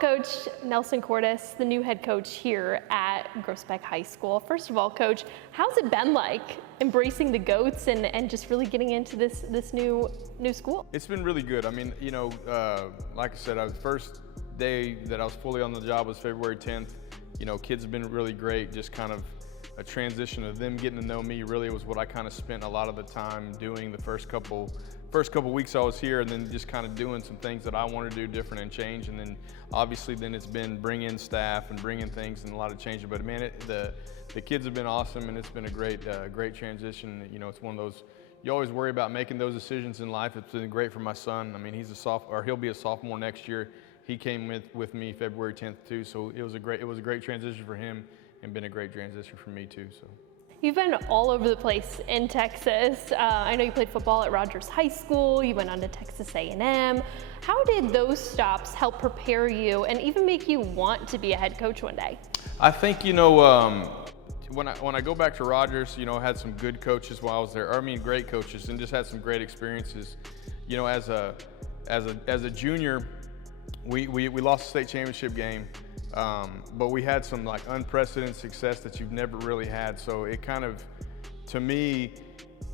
Coach Nelson Kortis, the new head coach here at Groesbeck High School. First of all, Coach, how's it been like embracing the Goats and just really getting into this new school? It's been really good. I mean, like I said, the first day that I was fully on the job was February 10th. Kids have been really great. Just kind of a transition of them getting to know me really was what I kind of spent a lot of the time doing the first couple weeks I was here, and then just kind of doing some things that I want to do different and change. And then obviously then it's been bring in staff and bring in things and a lot of change. But man, the kids have been awesome, and it's been a great transition. It's one of those, you always worry about making those decisions in life. It's been great for my son. I mean, he'll be a sophomore next year. He came with me February 10th too, so it was a great transition for him and been a great transition for me too. So. You've been all over the place in Texas. I know you played football at Rogers High School. You went on to Texas A&M. How did those stops help prepare you and even make you want to be a head coach one day? I think when I go back to Rogers, I had some good coaches while I was there. Great coaches, and just had some great experiences. As a junior, we lost the state championship game. But we had some like unprecedented success that you've never really had. So it kind of, to me,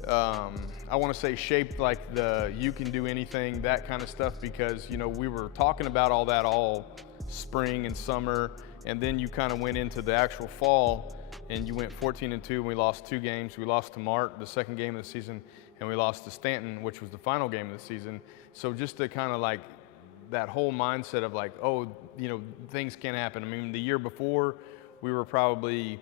I want to say shaped like the you can do anything, that kind of stuff, because we were talking about all that all spring and summer, and then you kind of went into the actual fall and you went 14-2 and we lost 2 games. We lost to Mart, the second game of the season, and we lost to Stanton, which was the final game of the season. So just to kind of like that whole mindset of like, things can happen. I mean, the year before we were probably,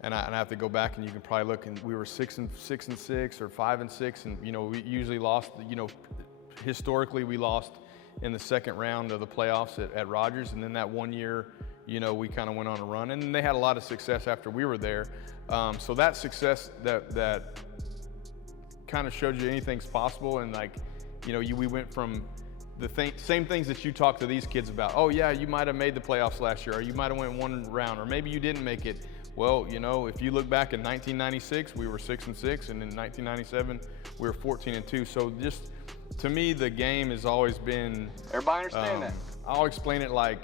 and I have to go back and you can probably look, and we were 6-6 or 5-6, and we usually lost. Historically we lost in the second round of the playoffs at Rogers, and then that one year, we kind of went on a run, and then they had a lot of success after we were there. So that success that kind of showed you anything's possible, and like, we went from same things that you talk to these kids about. Oh yeah, you might have made the playoffs last year, or you might have went one round, or maybe you didn't make it. Well, if you look back in 1996, we were 6-6, and in 1997, we were 14-2. So just, to me, the game has always been. Everybody understand that? I'll explain it like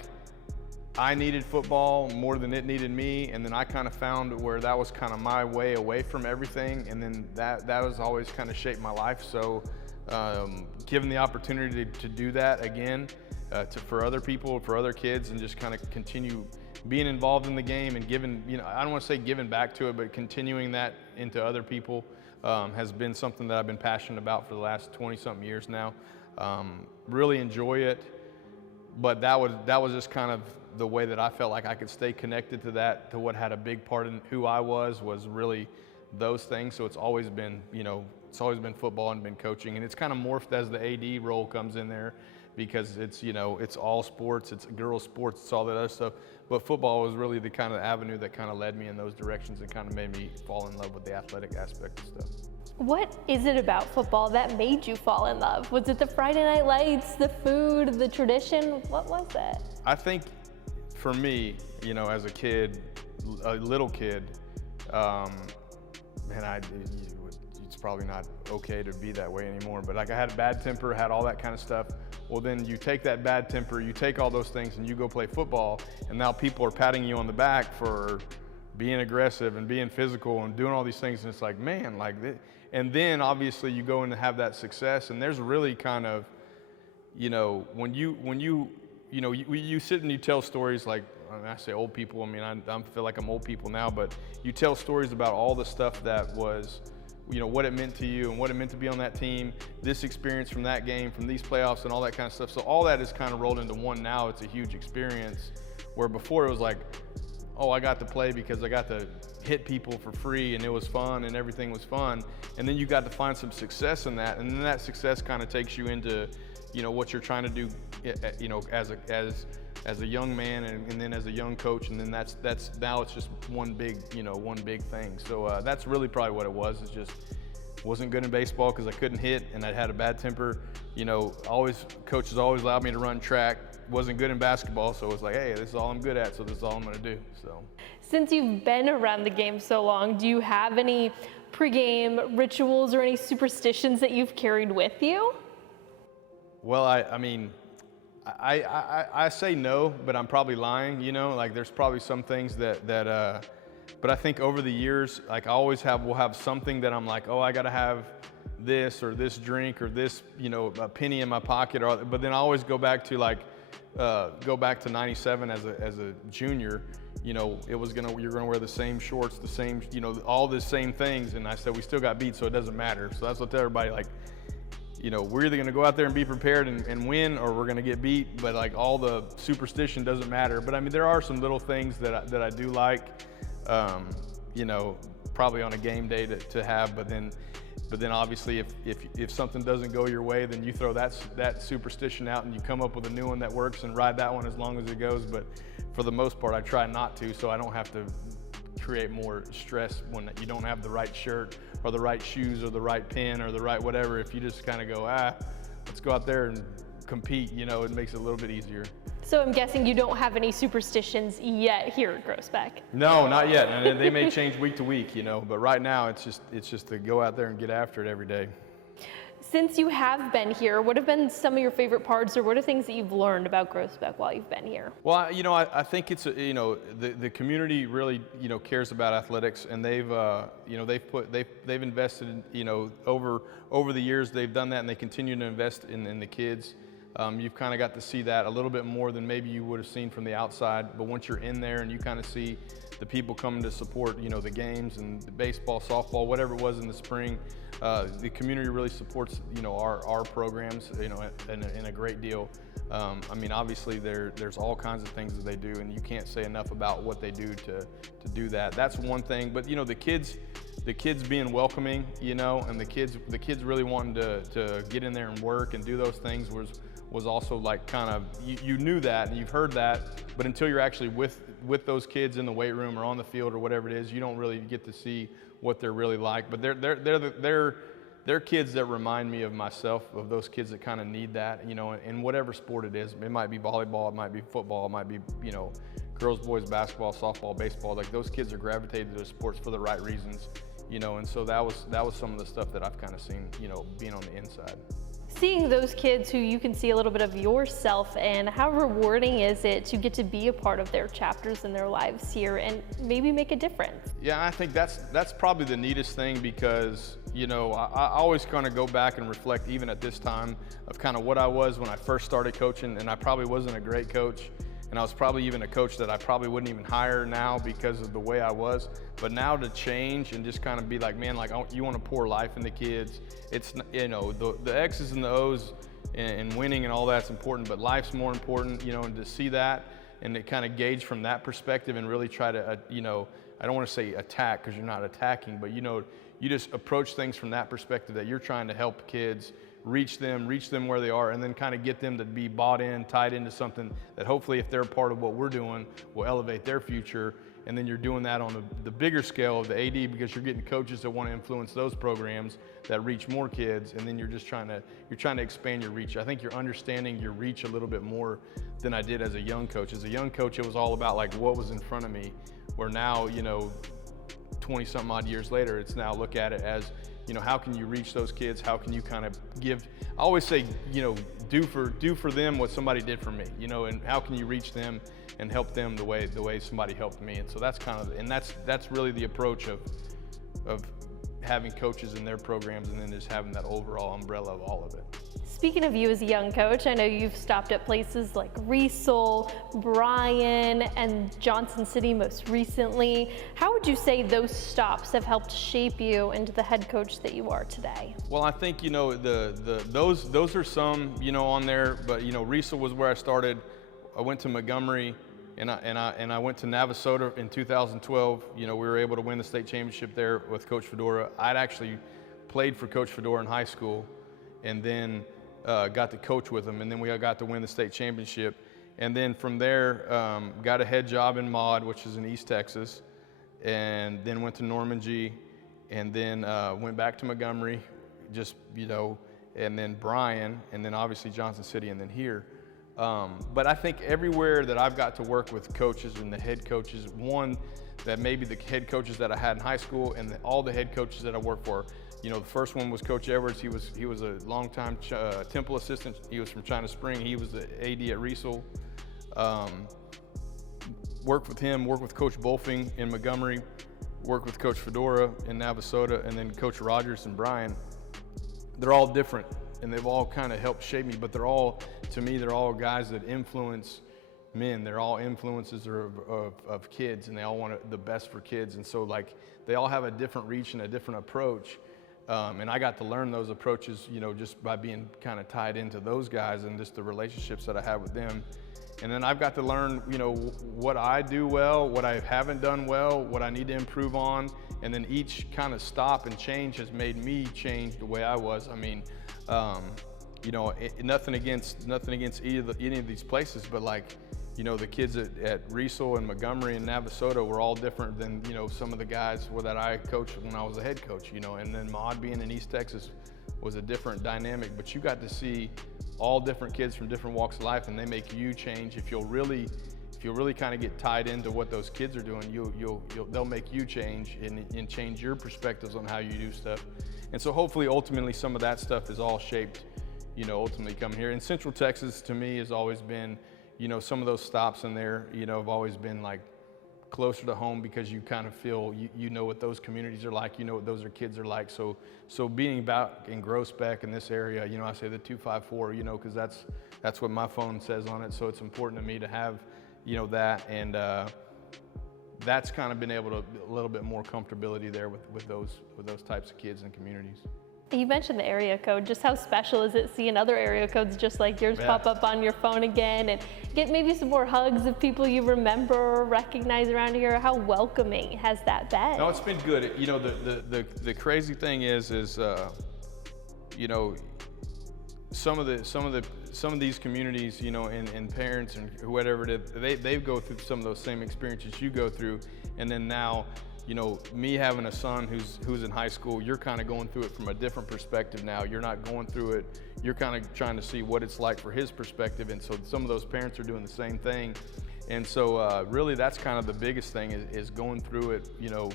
I needed football more than it needed me, and then I kind of found where that was kind of my way away from everything, and then that was always kind of shaped my life. So. Given the opportunity to do that again, for other people, for other kids, and just kind of continue being involved in the game and giving, I don't want to say giving back to it, but continuing that into other people has been something that I've been passionate about for the last 20-something years now. Really enjoy it, but that was just kind of the way that I felt like I could stay connected to that, to what had a big part in who I was really those things. So it's always been, it's always been football and been coaching, and it's kind of morphed as the AD role comes in there, because it's, it's all sports, it's girls sports, it's all that other stuff. But football was really the kind of avenue that kind of led me in those directions and kind of made me fall in love with the athletic aspect of stuff. What is it about football that made you fall in love? Was it the Friday night lights, the food, the tradition? What was it? I think for me, as a kid, a little kid, it's probably not okay to be that way anymore, but like I had a bad temper, had all that kind of stuff. Well, then you take that bad temper, you take all those things, and you go play football, and now people are patting you on the back for being aggressive and being physical and doing all these things, and it's like, man, like this. And then obviously you go in to have that success, and there's really kind of, when you sit and you tell stories like, I say old people, I feel like I'm old people now, but you tell stories about all the stuff that was, what it meant to you and what it meant to be on that team, this experience from that game, from these playoffs and all that kind of stuff. So all that is kind of rolled into one now. It's a huge experience, where before it was like, oh, I got to play because I got to hit people for free and it was fun and everything was fun. And then you got to find some success in that. And then that success kind of takes you into, what you're trying to do, as a young man and then as a young coach, and then that's now it's just one big thing. So that's really probably what it was. It's just wasn't good in baseball because I couldn't hit and I had a bad temper. Coaches always allowed me to run track. Wasn't good in basketball, so it was like, hey, this is all I'm good at, so this is all I'm gonna do. So since you've been around the game so long, do you have any pregame rituals or any superstitions that you've carried with you? Well, I say no, but I'm probably lying, like there's probably some things but I think over the years, like I always will have something that I'm like, oh, I gotta have this or this drink or this, a penny in my pocket, but then I always go back to '97 as a junior. You're gonna wear the same shorts, the same, all the same things, and I said we still got beat, so it doesn't matter. So that's what tell everybody, like, we're either gonna go out there and be prepared and win, or we're gonna get beat. But like all the superstition doesn't matter. But I mean, there are some little things that I do like, probably on a game day to have. But then obviously if something doesn't go your way, then you throw that superstition out and you come up with a new one that works and ride that one as long as it goes. But for the most part, I try not to, so I don't have to create more stress when you don't have the right shirt or the right shoes or the right pin or the right whatever. If you just kind of go, let's go out there and compete, it makes it a little bit easier. So I'm guessing you don't have any superstitions yet here at Groesbeck. No, not yet. And they may change week to week, but right now it's just to go out there and get after it every day. Since you have been here, what have been some of your favorite parts, or what are things that you've learned about Groesbeck while you've been here? Well, I think it's, the community really, cares about athletics, and they've invested, over the years, they've done that, and they continue to invest in the kids. You've kind of got to see that a little bit more than maybe you would have seen from the outside, but once you're in there and you kind of see the people coming to support, the games and the baseball, softball, whatever it was in the spring, the community really supports, our programs, in a great deal. I mean, obviously there's all kinds of things that they do, and you can't say enough about what they do to do that. That's one thing, but the kids being welcoming, and the kids really wanting to get in there and work and do those things was also like kind of, you knew that and you've heard that, but until you're actually with those kids in the weight room or on the field or whatever it is, you don't really get to see what they're really like. But they're kids that remind me of myself, of those kids that kind of need that, in whatever sport it is. It might be volleyball, it might be football, it might be, girls, boys, basketball, softball, baseball. Like those kids are gravitated to sports for the right reasons, and so that was some of the stuff that I've kind of seen, being on the inside. Seeing those kids who you can see a little bit of yourself in, how rewarding is it to get to be a part of their chapters in their lives here and maybe make a difference? Yeah, I think that's probably the neatest thing, because I always kind of go back and reflect, even at this time, of kind of what I was when I first started coaching, and I probably wasn't a great coach, and I was probably even a coach that I probably wouldn't even hire now because of the way I was. But now to change and just kind of be like, man, like you want to pour life into kids. It's, the X's and the O's and winning and all that's important, but life's more important, and to see that and to kind of gauge from that perspective and really try to, I don't want to say attack because you're not attacking, but you just approach things from that perspective, that you're trying to help kids, reach them where they are, and then kind of get them to be bought in, tied into something that hopefully, if they're part of what we're doing, will elevate their future. And then you're doing that on the bigger scale of the AD, because you're getting coaches that want to influence those programs that reach more kids, and then you're trying to expand your reach. I think you're understanding your reach a little bit more than I did as a young coach. As a young coach, it was all about like what was in front of me, where now, 20-something odd years later, it's now look at it as, how can you reach those kids? How can you kind of give, I always say, do for them what somebody did for me, and how can you reach them and help them the way somebody helped me. And so that's kind of, and that's really the approach of having coaches in their programs, and then just having that overall umbrella of all of it. Speaking of you as a young coach, I know you've stopped at places like Riesel, Bryan, and Johnson City most recently. How would you say those stops have helped shape you into the head coach that you are today? Well, I think, those are some, on there, but, Riesel was where I started. I went to Montgomery, and I went to Navasota in 2012. We were able to win the state championship there with Coach Fedora. I'd actually played for Coach Fedora in high school, and then got to coach with him, and then we got to win the state championship. And then from there, got a head job in Maud, which is in East Texas, and then went to Normandy, and then went back to Montgomery, and then Bryan, and then obviously Johnson City, and then here. But I think everywhere that I've got to work with coaches and the head coaches, one, that maybe the head coaches that I had in high school and all the head coaches that I work for, You know, the first one was Coach Edwards. He was a longtime Temple assistant. He was from China Spring. He was the AD at Riesel. Worked with him, worked with Coach Bolfing in Montgomery, worked with Coach Fedora in Navasota, and then Coach Rogers and Brian. They're all different, and they've all kind of helped shape me, but they're all, to me, they're all guys that influence men. They're all influences of kids, and they all want the best for kids. And so, like, they all have a different reach and a different approach. And I got to learn those approaches, you know, just by being kind of tied into those guys and just the relationships that I have with them. And then I've got to learn, you know, what I do well, what I haven't done well, what I need to improve on. And then each kind of stop and change has made me change the way I was. I mean, you know, nothing against any of these places, but like, you know, the kids at Riesel and Montgomery and Navasota were all different than, you know, some of the guys that I coached when I was a head coach, you know. And then Maud being in East Texas was a different dynamic, but you got to see all different kids from different walks of life, and they make you change. If you'll really kind of get tied into what those kids are doing, they'll make you change and change your perspectives on how you do stuff. And so hopefully, ultimately, some of that stuff is all shaped, you know, ultimately come here. And Central Texas, to me, has always been, you know, some of those stops in there, you know, have always been like closer to home, because you kind of feel, you know what those communities are like, you know what those kids are like. So being back in Groesbeck in this area, you know, I say the 254, you know, because that's what my phone says on it. So it's important to me to have, you know, that, and that's kind of been able to a little bit more comfortability there with those types of kids and communities. You mentioned the area code. Just how special is it seeing other area codes just like yours pop up on your phone again, and get maybe some more hugs of people you remember or recognize around here? How welcoming has that been? No, it's been good. You know, the crazy thing is you know, some of these communities, you know, and parents and whatever it is, they go through some of those same experiences you go through, and then now, you know, me having a son who's in high school, you're kind of going through it from a different perspective now. You're not going through it, you're kind of trying to see what it's like for his perspective, and so some of those parents are doing the same thing. And so really that's kind of the biggest thing is going through it. You know,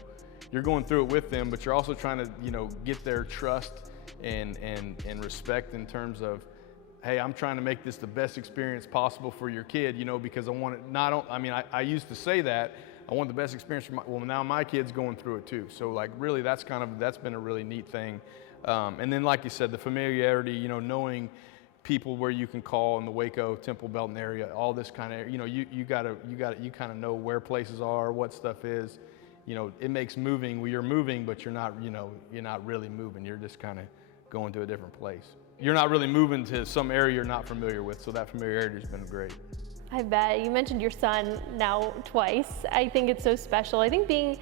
you're going through it with them, but you're also trying to, you know, get their trust and respect in terms of, hey, I'm trying to make this the best experience possible for your kid, you know, because I want it I used to say that, I want the best experience for now my kid's going through it too. So like really that's been a really neat thing. And then like you said, the familiarity, you know, knowing people where you can call in the Waco, Temple, Belton area, all this kind of, you know, you kind of know where places are, what stuff is. You know, it makes moving, well, you're moving, but you're not really moving. You're just kind of going to a different place. You're not really moving to some area you're not familiar with, so that familiarity has been great. I bet. You mentioned your son now twice. I think it's so special. I think being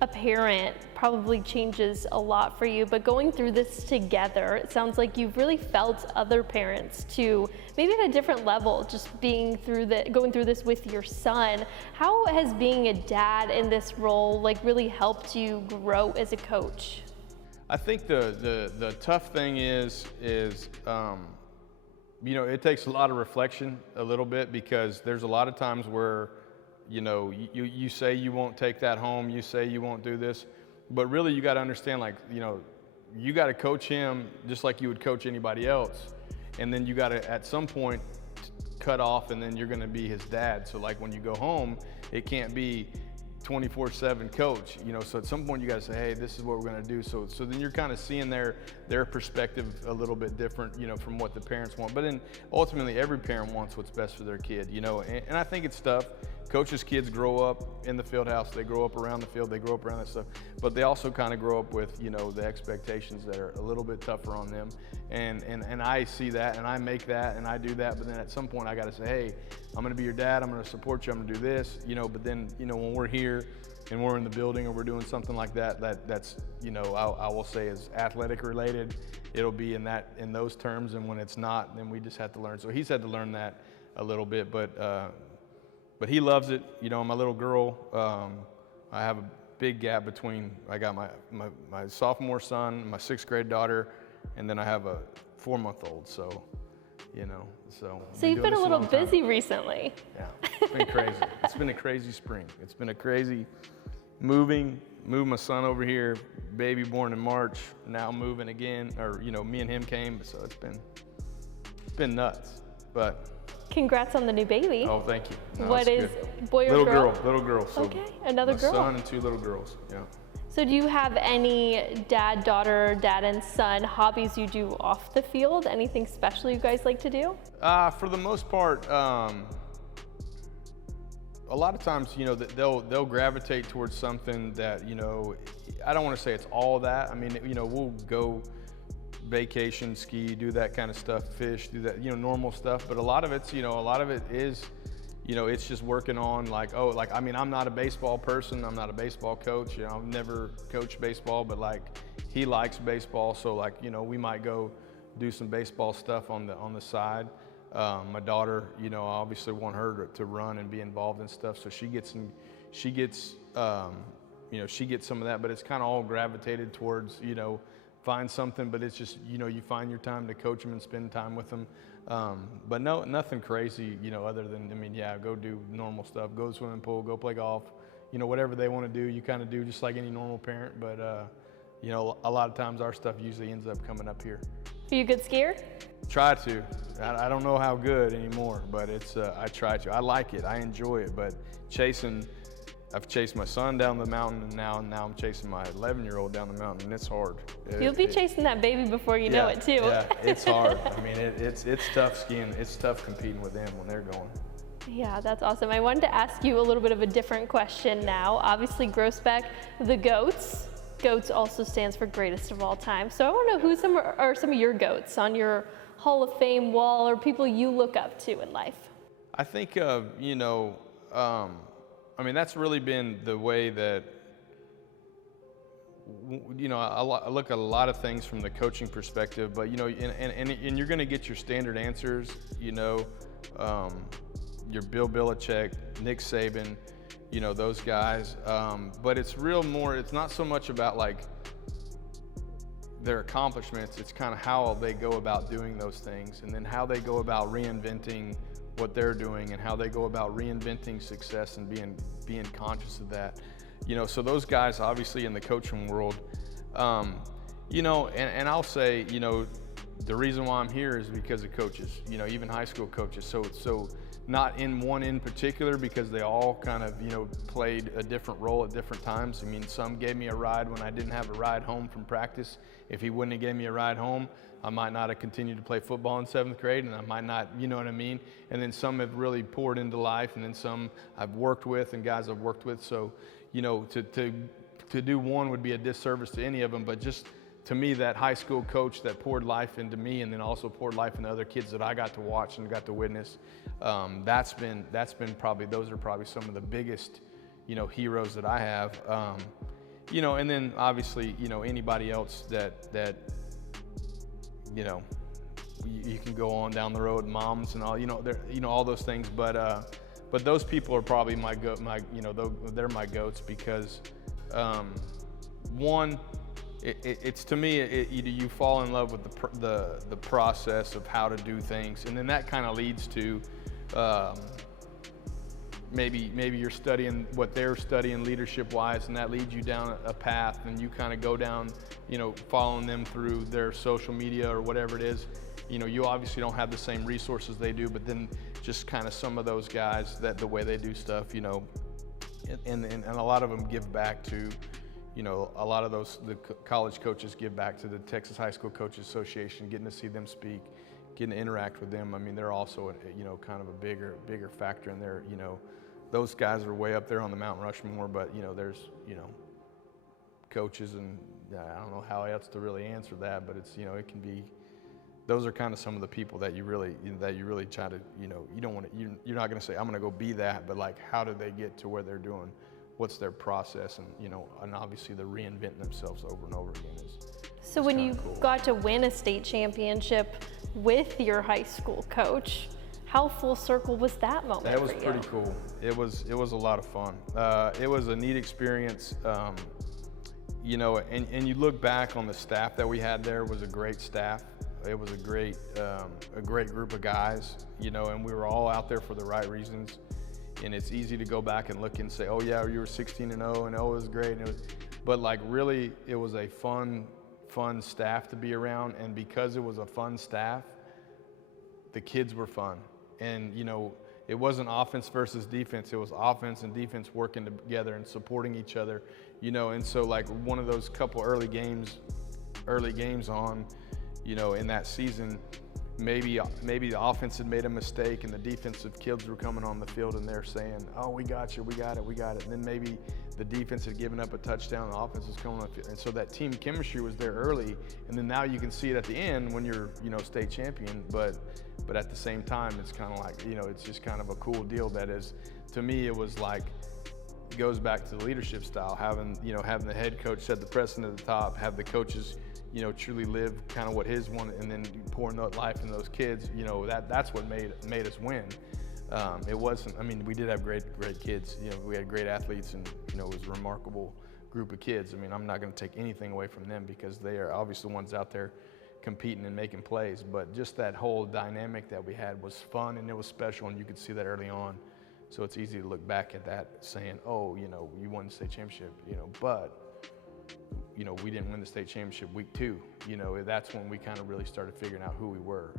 a parent probably changes a lot for you, but going through this together, it sounds like you've really felt other parents too, maybe at a different level, just going through this with your son. How has being a dad in this role like really helped you grow as a coach? I think the tough thing is you know, it takes a lot of reflection a little bit, because there's a lot of times where, you know, you say you won't take that home, you say you won't do this, but really you got to understand, like, you know, you got to coach him just like you would coach anybody else, and then you got to at some point cut off, and then you're going to be his dad. So like when you go home, it can't be 24/7 coach, you know, so at some point you got to say, hey, this is what we're going to do. So then you're kind of seeing their perspective a little bit different, you know, from what the parents want. But then ultimately every parent wants what's best for their kid, you know, and I think it's tough. Coaches' kids grow up in the field house, they grow up around the field, they grow up around that stuff, but they also kind of grow up with, you know, the expectations that are a little bit tougher on them. And I see that, and I make that, and I do that, but then at some point I got to say, hey, I'm going to be your dad, I'm going to support you, I'm going to do this, you know. But then, you know, when we're here and we're in the building or we're doing something like that's, you know, I will say is athletic related, it'll be in those terms, and when it's not, then we just have to learn. So he's had to learn that a little bit, but he loves it. You know, my little girl, I have a big gap between, I got my sophomore son, my 6th grade daughter, and then I have a 4-month-old, so, you know, so you've been a little busy recently. Yeah, it's been crazy. It's been a crazy spring. It's been a crazy moving, moved my son over here, baby born in March, now moving again, or me and him came, so it's been nuts. But congrats on the new baby. oh, thank you. No, What is good. boy or girl? Little girl. So okay, another my girl. son and 2 little girls. Yeah. So do you have any dad and son hobbies you do off the field? Anything special you guys like to do? For the most part, a lot of times, they'll gravitate towards something that, I don't want to say it's all that. I mean, we'll go vacation, ski, do that kind of stuff, fish, do that, normal stuff. But a lot of it is, it's just working on I'm not a baseball person. I'm not a baseball coach. I've never coached baseball, but he likes baseball. So we might go do some baseball stuff on the side. My daughter, I obviously want her to run and be involved in stuff. So she gets some of that, but it's kind of all gravitated towards, find something, but it's just, you find your time to coach them and spend time with them. But no, nothing crazy, other than, go do normal stuff, go swimming pool, go play golf, whatever they want to do, you kind of do just like any normal parent. But, a lot of times our stuff usually ends up coming up here. Are you a good skier? Try to. I don't know how good anymore, but I try to. I like it. I enjoy it. But I've chased my son down the mountain, and now I'm chasing my 11-year-old down the mountain, and it's hard. You'll be chasing that baby before you know it too. Yeah, it's hard. It's tough skiing. It's tough competing with them when they're going. Yeah, that's awesome. I wanted to ask you a little bit of a different question now. Obviously, Groesbeck, the GOATs. GOATs also stands for greatest of all time. So I want to know who are some of your GOATs on your Hall of Fame wall, or people you look up to in life? I think, that's really been the way that, I look at a lot of things from the coaching perspective, but, and you're going to get your standard answers, your Bill Belichick, Nick Saban, those guys. But it's it's not so much about their accomplishments, it's kind of how they go about doing those things, and then how they go about reinventing what they're doing, and how they go about reinventing success and being conscious of that. So those guys obviously in the coaching world, and I'll say, the reason why I'm here is because of coaches, even high school coaches. So not in one in particular, because they all kind of, played a different role at different times. Some gave me a ride when I didn't have a ride home from practice. If he wouldn't have gave me a ride home, I might not have continued to play football in 7th grade, and I might not, you know what I mean? And then some have really poured into life, and then some I've worked with and guys I've worked with. So, to do one would be a disservice to any of them, but just to me, that high school coach that poured life into me and then also poured life into other kids that I got to watch and got to witness, those are probably some of the biggest, heroes that I have. And then obviously, anybody else that you can go on down the road, moms and all, all those things. But those people are probably they're my GOATs because, one, it's to me, you fall in love with the process of how to do things, and then that kind of leads to maybe you're studying what they're studying leadership-wise, and that leads you down a path, and you kind of go down, following them through their social media or whatever it is. You obviously don't have the same resources they do, but then just kind of some of those guys, that the way they do stuff, and a lot of them give back to, a lot of the college coaches give back to the Texas High School Coaches Association, getting to see them speak, getting to interact with them. They're also, kind of a bigger factor in there. Those guys are way up there on the Mount Rushmore, but, there's, coaches, and I don't know how else to really answer that, but it's, it can be, those are kind of some of the people that you really try to, you don't want to, you're not going to say, I'm going to go be that, but how do they get to where they're doing? What's their process? And, and obviously the reinventing themselves over and over again is. So when you got to win a state championship with your high school coach, how full circle was that moment? That was pretty cool. It was a lot of fun. It was a neat experience. And you look back on the staff that we had there. It was a great staff. It was a great group of guys, and we were all out there for the right reasons. And it's easy to go back and look and say, oh yeah, you were 16-0, and oh, it was great. but like really it was a fun staff to be around, and because it was a fun staff, the kids were fun. And it wasn't offense versus defense, it was offense and defense working together and supporting each other, and so like one of those couple early games on, in that season, maybe the offense had made a mistake and the defensive kids were coming on the field and they're saying, oh, we got you, we got it. And then maybe the defense had given up a touchdown, the offense was coming on the field. And so that team chemistry was there early. And then now you can see it at the end when you're, state champion. But at the same time, it's kind of like, it's just kind of a cool deal that is, to me, it was like, it goes back to the leadership style, having the head coach set the precedent at the top, have the coaches truly live kind of what his wanted, and then pouring that life in those kids. That's what made us win. It wasn't. I mean, we did have great kids. We had great athletes, and it was a remarkable group of kids. I mean, I'm not going to take anything away from them because they are obviously the ones out there competing and making plays. But just that whole dynamic that we had was fun, and it was special, and you could see that early on. So it's easy to look back at that saying, oh, you won the state championship, but we didn't win the state championship week 2. That's when we kind of really started figuring out who we were.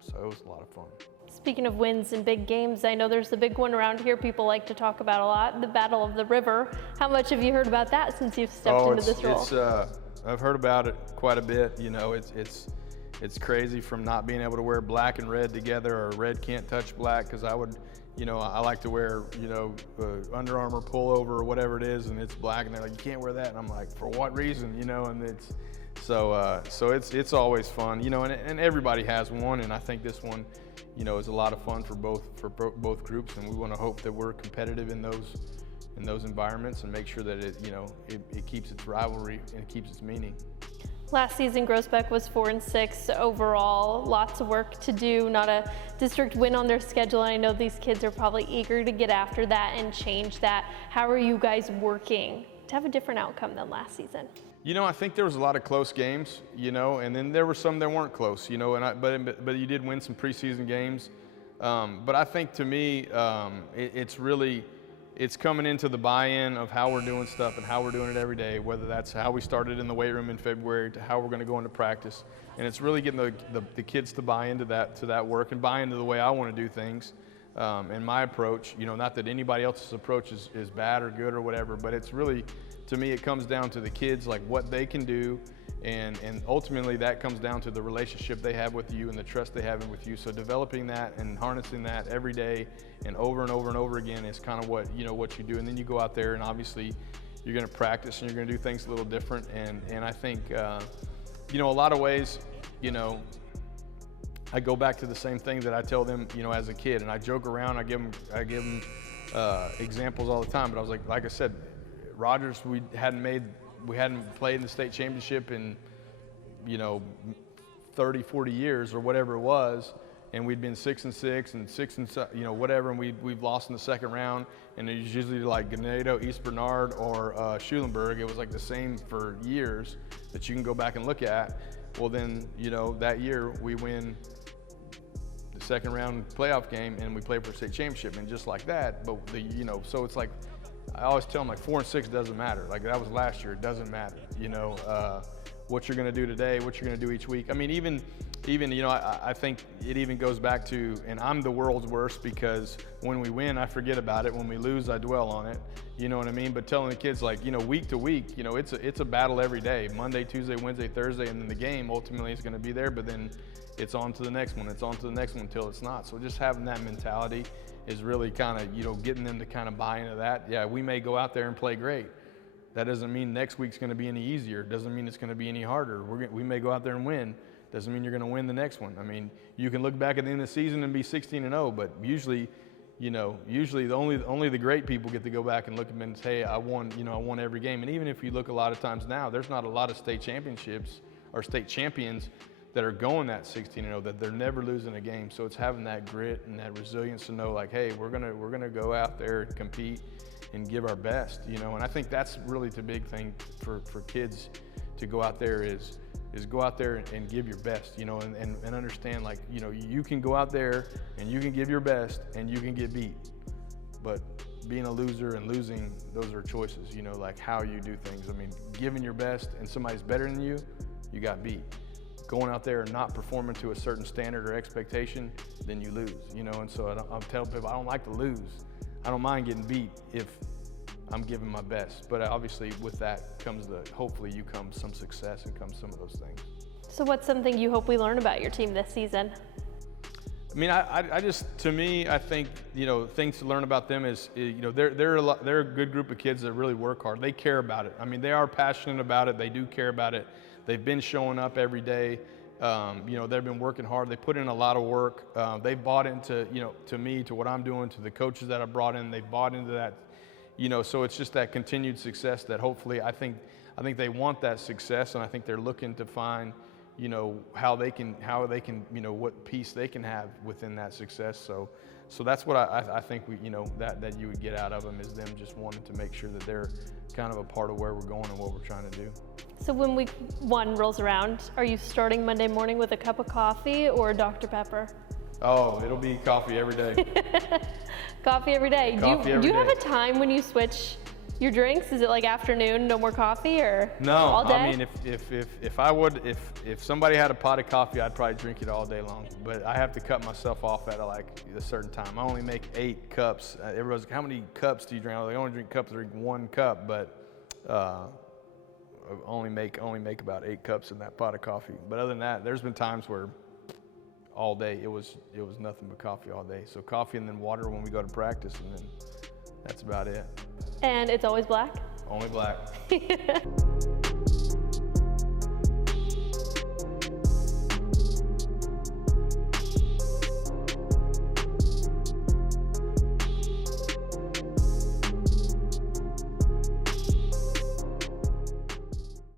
So it was a lot of fun. Speaking of wins and big games, I know there's the big one around here people like to talk about a lot, the Battle of the River. How much have you heard about that since you've stepped into this role? I've heard about it quite a bit. It's crazy from not being able to wear black and red together, or red can't touch black, because I would, I like to wear, Under Armour pullover or whatever it is, and it's black, and they're like, you can't wear that, and I'm like, for what reason, and it's, so it's always fun, and everybody has one, and I think this one, is a lot of fun for both groups, and we want to hope that we're competitive in those environments and make sure that it keeps its rivalry and it keeps its meaning. Last season, Groesbeck was 4-6 overall. Lots of work to do, not a district win on their schedule. And I know these kids are probably eager to get after that and change that. How are you guys working to have a different outcome than last season? I think there was a lot of close games, and then there were some that weren't close, but you did win some preseason games. But I think to me, it's coming into the buy-in of how we're doing stuff and how we're doing it every day, whether that's how we started in the weight room in February to how we're going to go into practice. And it's really getting the kids to buy into that work and buy into the way I want to do things and my approach. Not that anybody else's approach is bad or good or whatever, but it's really, to me, it comes down to the kids, like what they can do. And ultimately that comes down to the relationship they have with you and the trust they have with you. So developing that and harnessing that every day and over and over and over again is kind of what you do. And then you go out there and obviously you're going to practice and you're going to do things a little different. And I think, a lot of ways, I go back to the same thing that I tell them, as a kid, and I joke around, I give them examples all the time. But I was like I said, Rogers, we hadn't played in the state championship in, 30, 40 years or whatever it was. And we'd been 6-6 and 6 whatever. And we've lost in the second round. And it was usually like Ganado, East Bernard, or Schulenburg. It was like the same for years that you can go back and look at. Well, then, that year we win the second round playoff game and we play for a state championship. And just like that, but so it's like, I always tell them, like, 4-6 doesn't matter. Like, that was last year, it doesn't matter. What you're gonna do today, what you're gonna do each week. I mean, even I think it even goes back to, and I'm the world's worst because when we win, I forget about it. When we lose, I dwell on it. You know what I mean? But telling the kids, like, week to week, it's a battle every day. Monday, Tuesday, Wednesday, Thursday, and then the game ultimately is gonna be there, but then it's on to the next one. It's on to the next one until it's not. So just having that mentality is really kind of, getting them to kind of buy into that. Yeah, we may go out there and play great. That doesn't mean next week's going to be any easier. Doesn't mean it's going to be any harder. We may go out there and win. Doesn't mean you're going to win the next one. I mean, you can look back at the end of the season and be 16-0, but usually only the great people get to go back and look at them and say, hey, I won every game. And even if you look a lot of times now, there's not a lot of state championships or state champions that are going that 16-0, that they're never losing a game. So it's having that grit and that resilience to know, like, hey, we're gonna go out there and compete and give our best, And I think that's really the big thing for kids to go out there is go out there and give your best, and understand, like, you can go out there and you can give your best and you can get beat, but being a loser and losing, those are choices, you know, like how you do things. I mean, giving your best and somebody's better than you, you got beat. Going out there and not performing to a certain standard or expectation, then you lose, you know. And so I'm telling people I don't like to lose. I don't mind getting beat if I'm giving my best. But obviously with that comes hopefully you come some success and comes some of those things. So what's something you hope we learn about your team this season? I mean, I just, to me, I think, you know, things to learn about them is, you know, they're a good group of kids that really work hard. They care about it. I mean, they are passionate about it. They do care about it. They've been showing up every day. You know, they've been working hard. They put in a lot of work. They've bought into, you know, to me, to what I'm doing, to the coaches that I brought in. They've bought into that, you know, so it's just that continued success that hopefully I think they want that success, and I think they're looking to find, you know, how they can, you know, what piece they can have within that success. So that's what I think you know, that you would get out of them, is them just wanting to make sure that they're kind of a part of where we're going and what we're trying to do. So when week 1 rolls around, are you starting Monday morning with a cup of coffee or Dr. Pepper? Oh, it'll be coffee every day. Coffee every day. Coffee do you have day. a time when you switch your drinks? Is it like afternoon, no more coffee, or No, all day? I mean, if somebody had a pot of coffee, I'd probably drink it all day long. But I have to cut myself off at like a certain time. I only make 8 cups. Everybody's like, how many cups do you drink? I was like, I only drink cups. I drink 1 cup, but I only make about 8 cups in that pot of coffee. But other than that, there's been times where all day it was nothing but coffee all day. So coffee and then water when we go to practice, and then that's about it. And it's always black? Only black.